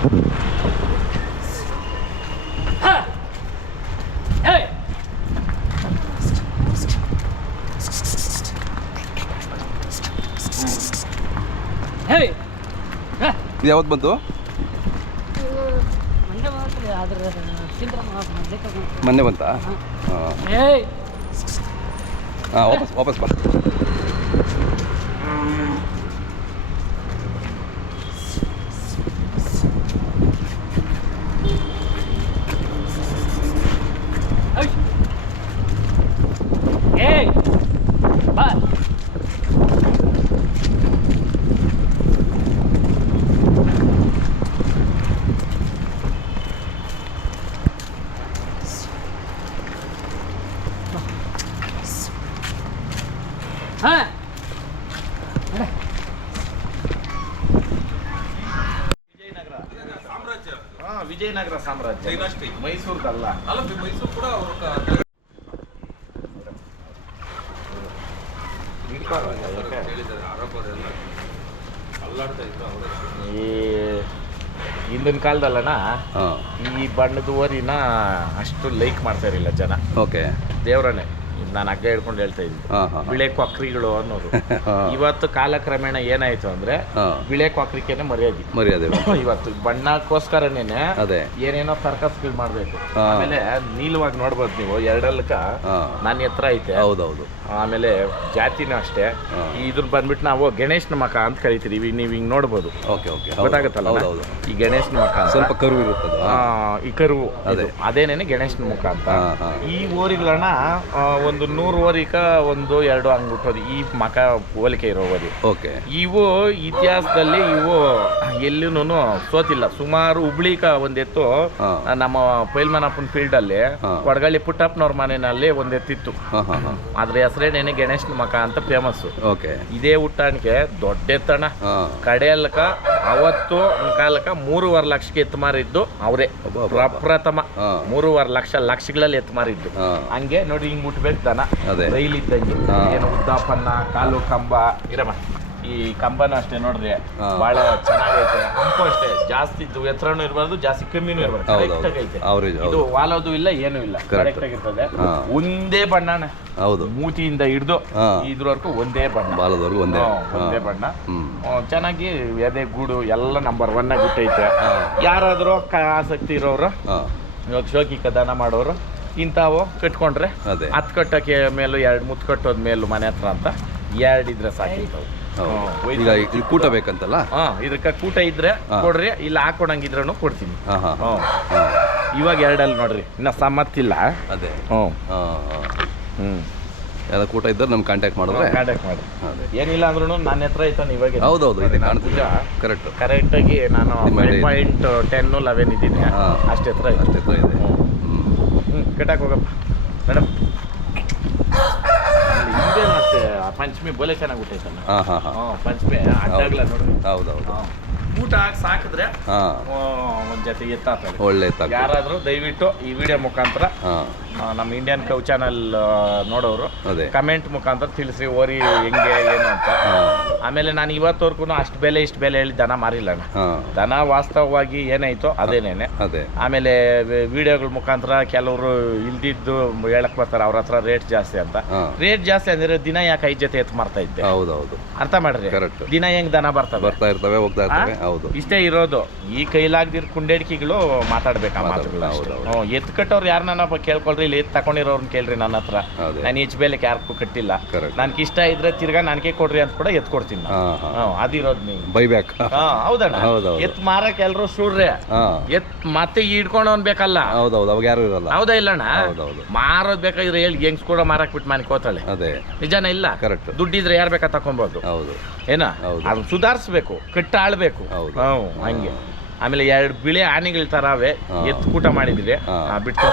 ಇದು ಯಾವತ್ತು ಬಂತು? ಮೊನ್ನೆ ಬಂತಾ? ಹಾಂ ವಾಪಸ್ ಬಾ. ವಿಜಯನಗರ ಸಾಮ್ರಾಜ್ಯ, ಮೈಸೂರ್ದಲ್ಲ. ಮೈಸೂರು ಕೂಡ ಈ ಹಿಂದಿನ ಕಾಲದಲ್ಲಣ್ಣ ಈ ಬಣ್ಣದ ಓರಿನ ಅಷ್ಟು ಲೈಕ್ ಮಾಡ್ತಾ ಇರಲಿಲ್ಲ ಜನ. ಓಕೆ, ದೇವ್ರನ್ನೇ ನಾನು ಹಗ್ಗ ಹಿಡ್ಕೊಂಡು ಹೇಳ್ತಾ ಇದ್ದೆ, ಬಿಳೆ ಕೊಕ್ರಿಗಳು ಅನ್ನೋದು. ಇವತ್ತು ಕಾಲಕ್ರಮೇಣ ಏನಾಯ್ತು ಅಂದ್ರೆ ಬಿಳೆ ಕೊಕ್ರಿಕೆನೆ ಮರ್ಯಾದೆ ಇವತ್ತು ಬಣ್ಣಕ್ಕೋಸ್ಕರನೇನೆ ಏನೇನೋ ಸರ್ಕಸ್ಗಳು ಮಾಡ್ಬೇಕು. ಆಮೇಲೆ ನೀಲವಾಗಿ ನೋಡ್ಬೋದು ನೀವು, ಎರಡಲ್ಕ ನನ್ನ ಎತ್ತರ ಐತೆ. ಹೌದೌದು. ಆಮೇಲೆ ಜಾತಿನೂ ಅಷ್ಟೇ. ಇದ್ರ ಬಂದ್ಬಿಟ್ಟು ನಾವು ಗಣೇಶನ ಮಕ ಅಂತ ಕರಿತೀವಿ. ನೀವು ಹಿಂಗ್ ನೋಡ್ಬೋದು, ಗೊತ್ತಾಗತ್ತಲ್ಲ ಈ ಗಣೇಶನ ಮಕ ಸ್ವಲ್ಪ ಕರುವು ಇರುತ್ತದೆ. ಈ ಕರುವು ಅದೇನೇನೆ ಗಣೇಶನ ಮುಖ ಅಂತ. ಈ ಓರಿಗಳನ್ನ ಒಂದು 100 ಓರಿಕ 1-2 ಹಂಗ್ಬಿಟ್ಟೋದು ಈ ಮಕ ಹೋಲಿಕೆ ಇರೋ ಓರಿ. ಓಕೆ, ಇವು ಇತಿಹಾಸದಲ್ಲಿ ಇವು ಎಲ್ಲೂ ಸೋತಿಲ್ಲ. ಸುಮಾರು ಹುಬ್ಳಿಕ ಒಂದೆತ್ತು ನಮ್ಮ ಪೈಲ್ಮನಪ್ಪನ ಫೀಲ್ಡ್ ಅಲ್ಲಿ ಕೊಡಗಳ್ಳಿ ಪುಟ್ಟಪ್ಪನವ್ರ ಮನೆಯಲ್ಲಿ ಒಂದೆತ್ತಿತ್ತು. ಅದ್ರ ಹೆಸರೇನೇನೆ ಗಣೇಶನ ಮಕ ಅಂತ ಫೇಮಸ್. ಓಕೆ, ಇದೇ ಹುಟ್ಟಾಣಿಕೆ ದೊಡ್ಡ ಎತ್ತಣ. ಕಡೆಯಲ್ಕ ಅವತ್ತು ಕಾಲಕ 3.5 ಲಕ್ಷಕ್ಕೆ ಎತ್ತು ಮಾರಿದ್ದು ಅವರೇ ಪ್ರಪ್ರಥಮ. 3.5 ಲಕ್ಷಗಳಲ್ಲಿ ಎತ್ತು ಮಾರಿದ್ದು. ಹಂಗೆ ನೋಡಿ ಹಿಂಗ್ ಮುಟ್ಬೇಕು ದನ ರೈಲ್ ಇದ್ದಂಗೆ. ಏನು ಉದ್ದಾಪನ್ನ ಕಾಲು ಕಂಬ ಇರಮ್ಮ. ಈ ಕಂಬನ ಅಷ್ಟೇ ನೋಡ್ರಿ ಬಹಳ ಚೆನ್ನಾಗೈತೆ. ಹಂಪು ಅಷ್ಟೇ, ಜಾಸ್ತಿ ಎತ್ತರನೂ ಇರಬಾರ್ದು, ಜಾಸ್ತಿ ಕಮ್ಮಿನೂ ಇರಬಾರ್ದು. ಕರೆಕ್ಟ್ ಆಗೈತೆ. ಇದು ವಾಲೋದು ಇಲ್ಲ, ಏನೂ ಇಲ್ಲ, ಕರೆಕ್ಟ್ ಆಗಿರ್ತದೆ. ಒಂದೇ ಬಣ್ಣನ. ಹೌದು, ಮೂತಿಯಿಂದ ಹಿಡ್ದು ಇದ್ರವರೆಗೂ ಒಂದೇ ಬಣ್ಣ, ಬಾಲದವರೆಗೂ ಒಂದೇ ಬಣ್ಣ. ಚೆನ್ನಾಗಿ ಎದೆ ಗೂಡು ಎಲ್ಲ ನಂಬರ್ 1 ಆಗಿ ಬಿಟ್ಟೈತೆ. ಯಾರಾದ್ರೂ ಆಸಕ್ತಿ ಇರೋರು, ಇವಾಗ ಶೋಕಿಕ ದನ ಮಾಡೋರು ಇಂಥವು ಕಟ್ಕೊಂಡ್ರೆ 10 ಕಟ್ಟಕ್ಕೆ ಮೇಲೂ 2 ಮುತ್ತು ಕಟ್ಟೋದ್ ಮೇಲೂ ಮನೆ ಹತ್ರ ಅಂತ 2 ಇದ್ರೆ ಸಾಕಿರ್ತಾವೆ. ಈಗ ಕೂಟ ಬೇಕಂತಲ್ಲ, ಇದಕ್ಕೆ ಕೂಟ ಇದ್ರೆ ಕೊಡ್ರಿ, ಇಲ್ಲ ಹಾಕೊಡಂಗಿದ್ರೂ ಕೊಡ್ತೀನಿ. ಇವಾಗ 2 ನೋಡ್ರಿ, ಇನ್ನ ಸಮ್ಮತ್ತಿಲ್ಲ. ಅದೇ ಎಲ್ಲ ಕೂಟ ಇದ್ದರೆ ನಮ್ಗೆ ಕಾಂಟ್ಯಾಕ್ಟ್ ಮಾಡಿದ್ರೆ ಮಾಡಿ. ಏನಿಲ್ಲ ಅಂದ್ರೂ ನನ್ನ ಹತ್ರ ಐತಾನೆ ಇವಾಗ. ಹೌದೌದು, ಕರೆಕ್ಟಾಗಿ ನಾನು 10-11 ಇದ್ದೀನಿ. ಅಷ್ಟೇ ಹತ್ರ ಇದೆ. ಕಟ್ಟಾಕ್ ಹೋಗಪ್ಪ ಮೇಡಮ್. ಹಿಂದೇನು ಅಷ್ಟೇ ಪಂಚಮಿ ಬೋಲೆ ಚೆನ್ನಾಗಿ ಊಟೈತಣ್ಣ. ಪಂಚಮಿ ಅಡ್ಡಾಗ್ಲ ನೋಡ್ರಿ. ಹೌದೌದು, ಊಟ ಹಾಕಿ ಸಾಕಿದ್ರೆ ಒಂದ್ ಜೊತೆ ಎತ್ತಾಗ್ತದೆ. ಒಳ್ಳೆ ಯಾರಾದ್ರೂ ದಯವಿಟ್ಟು ಈ ವಿಡಿಯೋ ಮುಖಾಂತರ ನಮ್ಮ ಇಂಡಿಯನ್ ಕೌ ಚಾನಲ್ ನೋಡೋರು ಕಮೆಂಟ್ ಮುಖಾಂತರ ತಿಳಿಸಿ ಓರಿ ಹೆಂಗೆ ಏನು ಅಂತ. ಆಮೇಲೆ ನಾನು ಇವತ್ತವರೆಗೂ ಅಷ್ಟು ಬೆಲೆ ಇಷ್ಟು ಬೆಲೆ ಹೇಳಿ ದನ ಮಾರಿಲ್ಲ. ದನ ವಾಸ್ತವವಾಗಿ ಏನಾಯ್ತೋ ಅದೇನೇನೆ. ಆಮೇಲೆ ವಿಡಿಯೋಗಳ ಮುಖಾಂತರ ಕೆಲವರು ಇಲ್ದಿದ್ದು ಹೇಳಕ್ ಬರ್ತಾರೆ ಅವ್ರ ಹತ್ರ ರೇಟ್ ಜಾಸ್ತಿ ಅಂತ. ರೇಟ್ ಜಾಸ್ತಿ ಅಂದ್ರೆ ದಿನ ಯಾಕೆ 5 ಜೊತೆ ಎತ್ತು ಮಾರ್ತಾ ಇದ್ದೆ. ಹೌದೌದು, ಅರ್ಥ ಮಾಡ್ರಿ. ದಿನ ಹೆಂಗ್ ದನ ಬರ್ತಾ ಇರ್ತವೆ ಹೋಗ್ತಾ ಇರ್ತವೆ. ಇಷ್ಟೇ ಇರೋದು. ಈ ಕೈಲಾಗ್ದಿರ್ ಕುಂಡೇಡಿಕೆಗಳು ಮಾತಾಡ್ಬೇಕು ಆ ಮಾತುಗಳು. ಎತ್ತು ಕಟ್ಟೋರು ಯಾರನ್ನ ಕೇಳ್ಕೊಳ್ರಿ, ಇಲ್ಲಿ ಎತ್ತು ತಕೊಂಡಿರೋರ್ನ ಕೇಳ್ರಿ. ನನ್ನ ಹತ್ರ ನಾನು ಹೆಚ್ಚು ಬೆಲೆಗೆ ಯಾರಿಗೂ ಕಟ್ಟಿಲ್ಲ. ನನ್ಗೆ ಇಷ್ಟ ಇದ್ರೆ ತಿರ್ಗಾ ನನಗೆ ಕೊಡ್ರಿ ಅಂತ ಕೂಡ ಎತ್ತು ಕೊಡ್ತೀನಿ. ಅದಿರೋದು ನೀವು ಬೈಬ್ಯಾಕ್. ಹೌದಣ್ಣ, ಎತ್ತು ಮಾರಕ್ ಎಲ್ರು ಶೂರ್ರೆ. ಎತ್ ಮತ್ತೆ ಹಿಡ್ಕೊಂಡವನ್ ಬೇಕಲ್ಲ. ಹೌದೌದು, ಅವಾಗ ಯಾರು ಇರಲ್ಲ. ಹೌದಾ ಇಲ್ಲಣ್ಣ? ಮಾರೋದ್ ಬೇಕಾದ್ರೆ ಹೇಳಿ ಹೆಂಗ್ಸ್ ಕೂಡ ಮಾರಕ್ ಬಿಟ್ಟು ಮನೆ ಕೋತಾಳೆ. ನಿಜಾನ ಇಲ್ಲ? ಕರೆಕ್ಟ್. ದುಡ್ಡಿದ್ರೆ ಯಾರು ಬೇಕಾ ತಕೊಂಬೋದು. ಹೌದು, ಏನ ಅದು ಸುಧಾರಿಸ್ಬೇಕು, ಕಟ್ಟಾಳ್ಬೇಕು. ಹಂಗೆ. ಆಮೇಲೆ 2 ಬಿಳೆ ಆನೆಗಳ ತರಾವೆ ಎತ್ತು ಕೂಟ ಮಾಡಿದ್ವಿ, ಬಿಟ್ಟು